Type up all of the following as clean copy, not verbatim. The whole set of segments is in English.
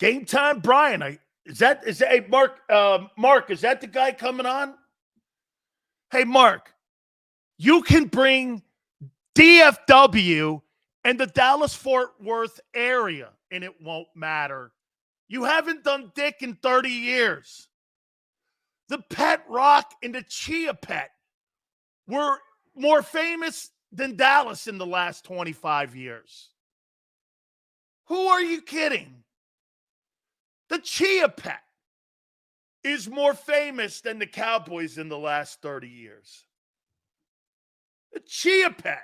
Game Time Brian. Hey, Mark, is that the guy coming on? Hey, Mark, you can bring DFW and the Dallas-Fort Worth area, and it won't matter. You haven't done dick in 30 years. The Pet Rock and the Chia Pet were more famous than Dallas in the last 25 years. Who are you kidding? The Chia Pet is more famous than the Cowboys in the last 30 years. The Chia Pet.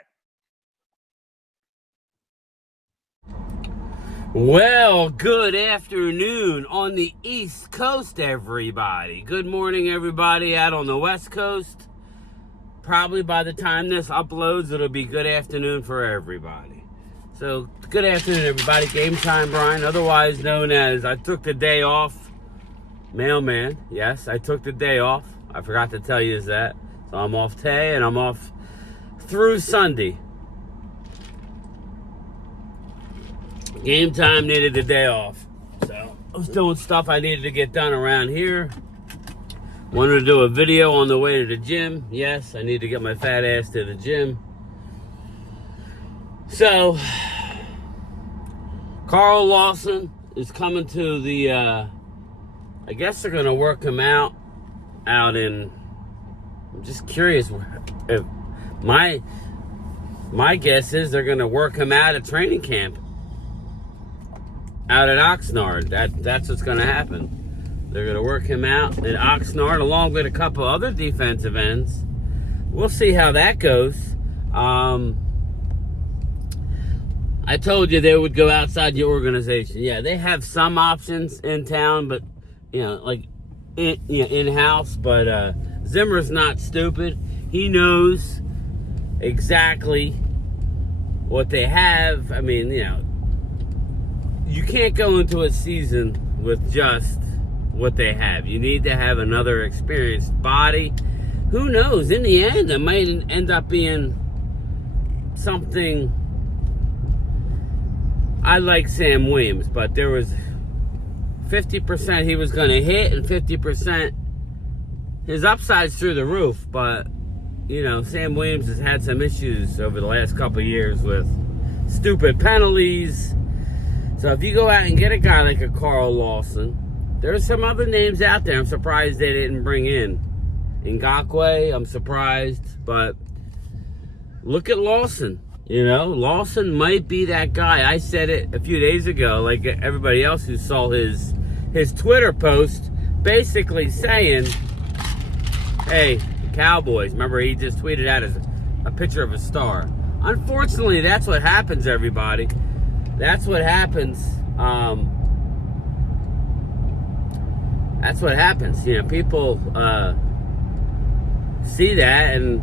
Well, good afternoon on the East Coast, everybody. Good morning, everybody out on the West Coast. Probably by the time this uploads, it'll be good afternoon for everybody. So, good afternoon, everybody. Game Time Brian, otherwise known as I took the day off. Mailman, yes, I took the day off. I forgot to tell you that. So, I'm off today, and I'm off through Sunday. Game Time needed the day off. So, I was doing stuff I needed to get done around here. Wanted to do a video on the way to the gym. Yes, I need to get my fat ass to the gym. So, Carl Lawson is coming to the, I guess they're going to work him out in, I'm just curious, if my guess is they're going to work him out at training camp out at Oxnard. That's what's going to happen. They're going to work him out at Oxnard along with a couple other defensive ends. We'll see how that goes. I told you they would go outside the organization. Yeah, they have some options in town, but, like in-house. But Zimmer's not stupid. He knows exactly what they have. I mean, you can't go into a season with just what they have. You need to have another experienced body. Who knows? In the end, it might end up being something. I like Sam Williams, but there was 50% he was going to hit and 50% his upside's through the roof. But, Sam Williams has had some issues over the last couple of years with stupid penalties. So if you go out and get a guy like a Carl Lawson, there's some other names out there I'm surprised they didn't bring in. Ngakwe, I'm surprised, but look at Lawson. Lawson might be that guy. I said it a few days ago, like everybody else who saw his Twitter post, basically saying, hey, Cowboys, remember he just tweeted out a picture of a star. Unfortunately, that's what happens, everybody. That's what happens. That's what happens. People see that, and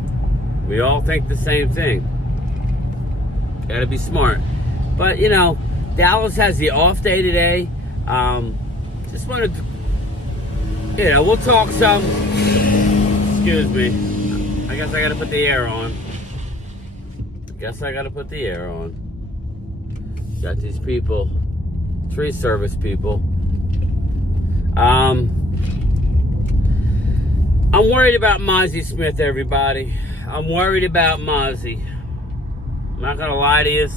we all think the same thing. Gotta be smart. But, Dallas has the off day today. Just wanted to, we'll talk some. Excuse me. I guess I gotta put the air on. Got these people, tree service people. I'm worried about in-Mazi Smith, everybody. I'm worried about in-Mazi. I'm not going to lie to you.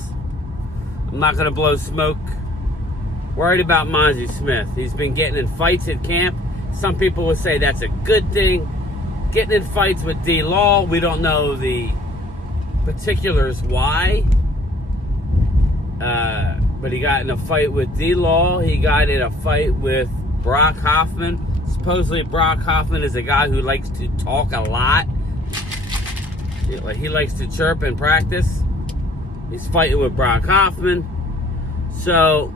I'm not going to blow smoke. Worried about in-Mazi Smith. He's been getting in fights at camp. Some people would say that's a good thing. Getting in fights with D-Law. We don't know the particulars why. But he got in a fight with D-Law. He got in a fight with Brock Hoffman. Supposedly Brock Hoffman is a guy who likes to talk a lot. Like he likes to chirp in practice. He's fighting with Brock Hoffman. So,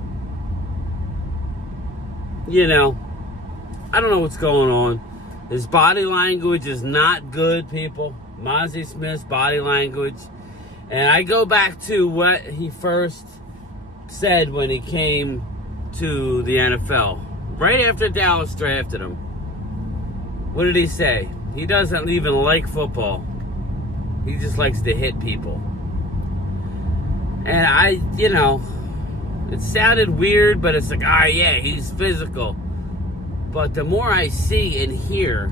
I don't know what's going on. His body language is not good, people. in-Mazi Smith's body language. And I go back to what he first said when he came to the NFL. Right after Dallas drafted him. What did he say? He doesn't even like football. He just likes to hit people. And It sounded weird, but it's like, yeah, he's physical. But the more I see and hear,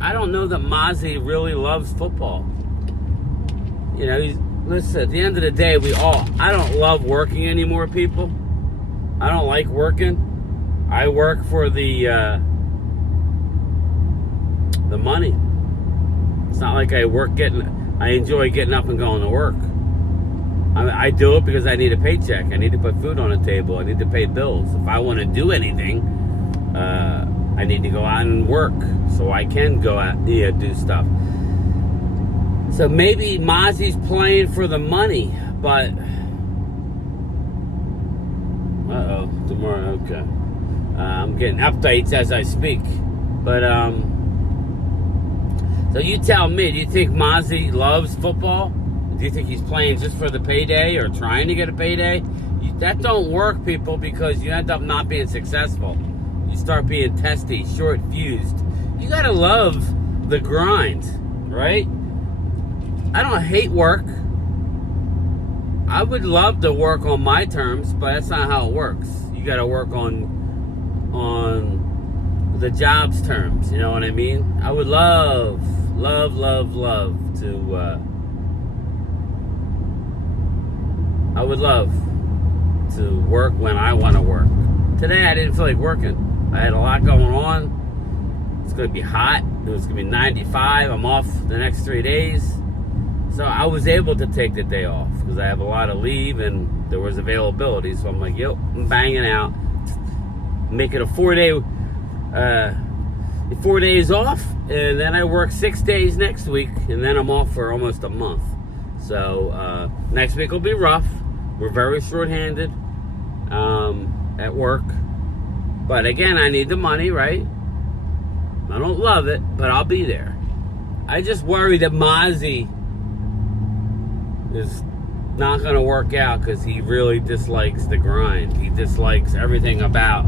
I don't know that Mazi really loves football. You know, listen, at the end of the day, I don't love working anymore, people. I don't like working. I work for the money. It's not like I enjoy getting up and going to work. I do it because I need a paycheck. I need to put food on the table. I need to pay bills. If I want to do anything, I need to go out and work so I can go out do stuff. So maybe Mazi's playing for the money, but tomorrow, okay. I'm getting updates as I speak, but so you tell me, do you think Mazi loves football? Do you think he's playing just for the payday or trying to get a payday? That don't work, people, because you end up not being successful. You start being testy, short-fused. You gotta love the grind, right? I don't hate work. I would love to work on my terms, but that's not how it works. You gotta work on the job's terms, you know what I mean? I would love to work when I want to work. Today I didn't feel like working. I had a lot going on. It's going to be hot. It was going to be 95. I'm off the next 3 days. So I was able to take the day off because I have a lot of leave and there was availability. So I'm like, I'm banging out. Make it a 4 days off, and then I work 6 days next week, and then I'm off for almost a month. So next week will be rough. We're very short-handed at work. But again, I need the money, right? I don't love it, but I'll be there. I just worry that Mazi is not going to work out because he really dislikes the grind. He dislikes everything about.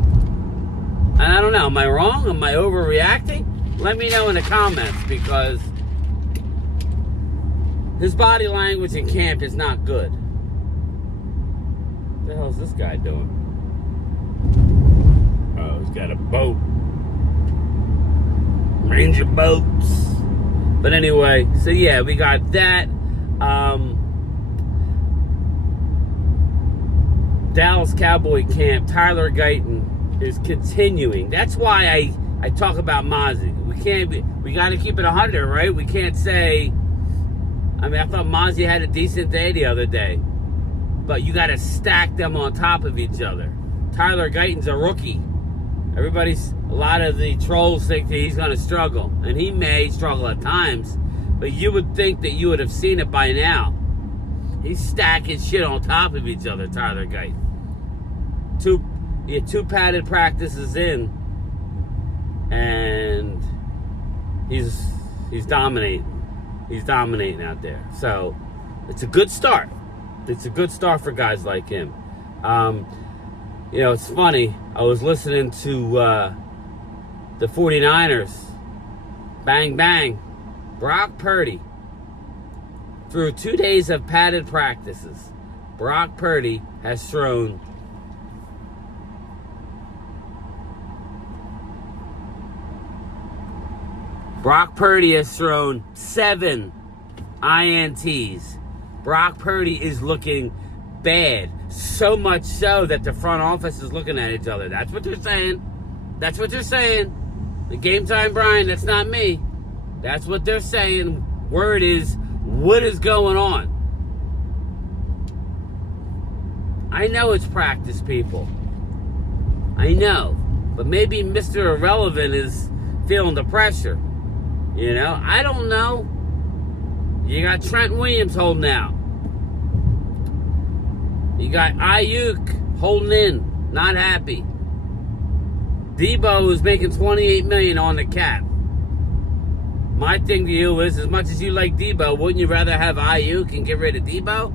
And I don't know, am I wrong? Am I overreacting? Let me know in the comments, because his body language in camp is not good. What the hell is this guy doing? Oh, he's got a boat. Ranger boats. But anyway, so yeah, we got that. Dallas Cowboy camp, Tyler Guyton is continuing. That's why I talk about Mazi. We got to keep it 100, right? We can't say, I thought Mazi had a decent day the other day, but you got to stack them on top of each other. Tyler Guyton's a rookie. A lot of the trolls think that he's going to struggle, and he may struggle at times, but you would think that you would have seen it by now. He's stacking shit on top of each other, Tyler Guyton. Two padded practices in, and he's dominating. He's dominating out there. So it's a good start. It's a good start for guys like him. It's funny. I was listening to the 49ers. Bang, bang. Brock Purdy. Through 2 days of padded practices, Brock Purdy has thrown Brock Purdy has thrown 7 INTs. Brock Purdy is looking bad. So much so that the front office is looking at each other. That's what they're saying. That's what they're saying. The Game Time Brian, that's not me. That's what they're saying. Word is, what is going on? I know it's practice, people. I know. But maybe Mr. Irrelevant is feeling the pressure. I don't know. You got Trent Williams holding out. You got Ayuk holding in, not happy. Debo is making $28 million on the cap. My thing to you is, as much as you like Debo, wouldn't you rather have Ayuk and get rid of Debo?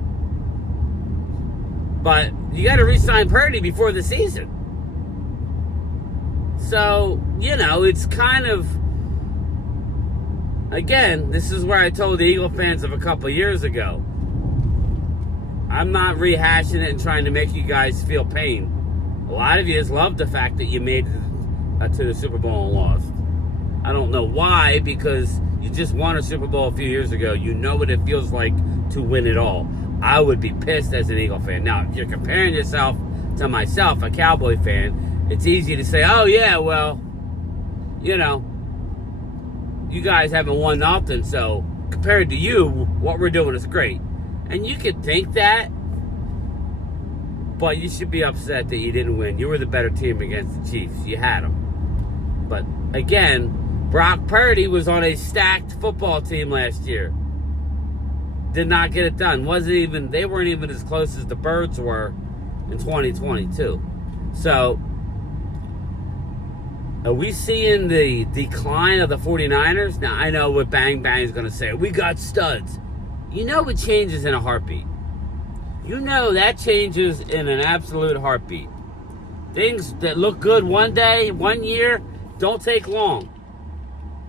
But you got to re-sign Purdy before the season. So, it's kind of, again, this is where I told the Eagle fans of a couple years ago. I'm not rehashing it and trying to make you guys feel pain. A lot of you love the fact that you made it to the Super Bowl and lost. I don't know why, because you just won a Super Bowl a few years ago. You know what it feels like to win it all. I would be pissed as an Eagle fan. Now, if you're comparing yourself to myself, a Cowboy fan, it's easy to say, oh yeah, well, you know, you guys haven't won nothing, so compared to you, what we're doing is great. And you could think that, but you should be upset that you didn't win. You were the better team against the Chiefs. You had them. But again, Brock Purdy was on a stacked football team last year. Did not get it done. They weren't even as close as the Birds were in 2022. So, are we seeing the decline of the 49ers? Now, I know what Bang Bang is going to say. We got studs. You know it changes in a heartbeat. You know that changes in an absolute heartbeat. Things that look good one day, 1 year, don't take long.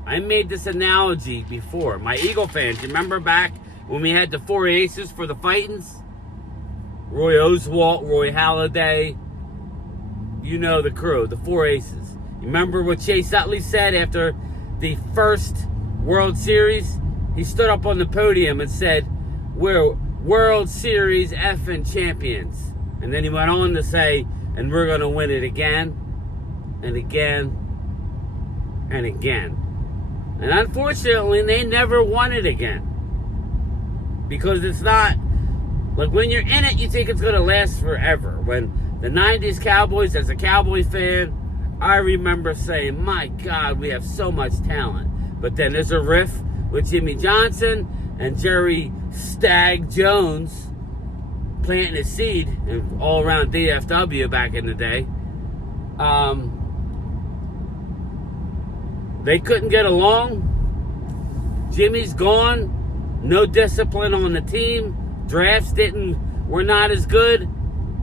I made this analogy before. My Eagle fans, you remember back when we had the 4 aces for the Fightins? Roy Oswalt, Roy Halladay. You know the crew, the 4 aces. You remember what Chase Utley said after the first World Series? He stood up on the podium and said, we're World Series effing champions. And then he went on to say, and we're going to win it again and again and again. And unfortunately, they never won it again. Because it's not, like when you're in it, you think it's going to last forever. When the 90s Cowboys, as a Cowboy fan, I remember saying, my God, we have so much talent. But then there's a riff with Jimmy Johnson and Jerry Stag Jones planting a seed and all around DFW back in the day. They couldn't get along. Jimmy's gone. No discipline on the team. Drafts were not as good.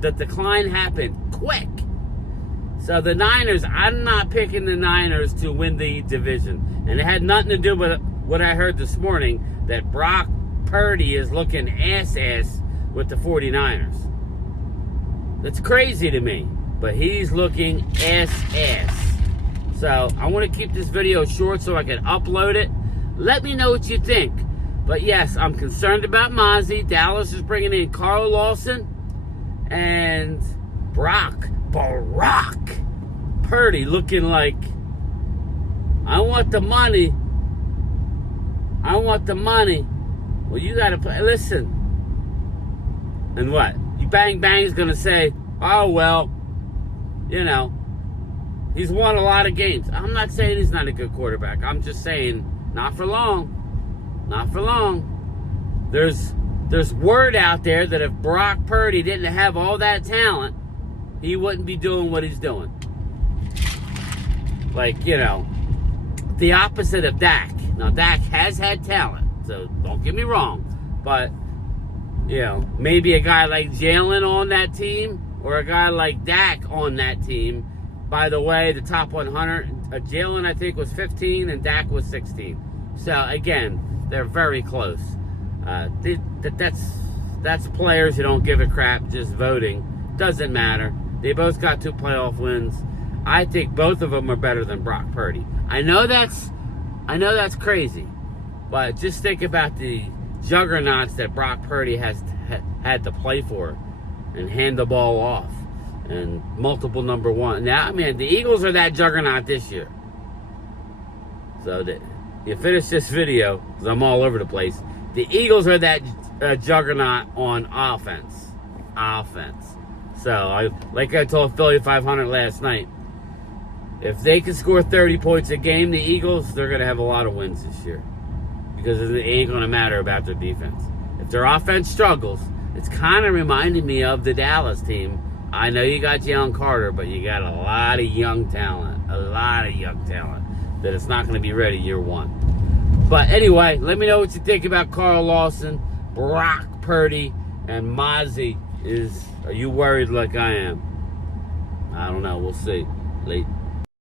The decline happened quick. So the Niners, I'm not picking the Niners to win the division. And it had nothing to do with what I heard this morning, that Brock Purdy is looking ass with the 49ers. That's crazy to me. But he's looking ass. So I want to keep this video short so I can upload it. Let me know what you think. But yes, I'm concerned about Mazi. Dallas is bringing in Carl Lawson and Brock Purdy looking like, I want the money. Well, you got to play. Listen. And what? You Bang Bang's going to say, oh, well, you know, he's won a lot of games. I'm not saying he's not a good quarterback. I'm just saying, not for long. Not for long. There's word out there that if Brock Purdy didn't have all that talent, he wouldn't be doing what he's doing. Like, you know, the opposite of Dak. Now, Dak has had talent, so don't get me wrong. But, you know, maybe a guy like Jalen on that team or a guy like Dak on that team. By the way, the top 100, Jalen, I think, was 15 and Dak was 16. So, again, they're very close. That's players who don't give a crap, just voting. Doesn't matter. They both got 2 playoff wins. I think both of them are better than Brock Purdy. I know that's crazy, but just think about the juggernauts that Brock Purdy had to play for and hand the ball off and multiple number one. Now, I mean, the Eagles are that juggernaut this year. So you finish this video, because I'm all over the place. The Eagles are that juggernaut on offense. So, like I told Philly 500 last night, if they can score 30 points a game, the Eagles, they're going to have a lot of wins this year. Because it ain't going to matter about their defense. If their offense struggles, it's kind of reminding me of the Dallas team. I know you got Jalen Carter, but you got a lot of young talent. That it's not going to be ready year one. But anyway, let me know what you think about Carl Lawson, Brock Purdy, and Mazi. Are you worried like I am? I don't know. We'll see. Late.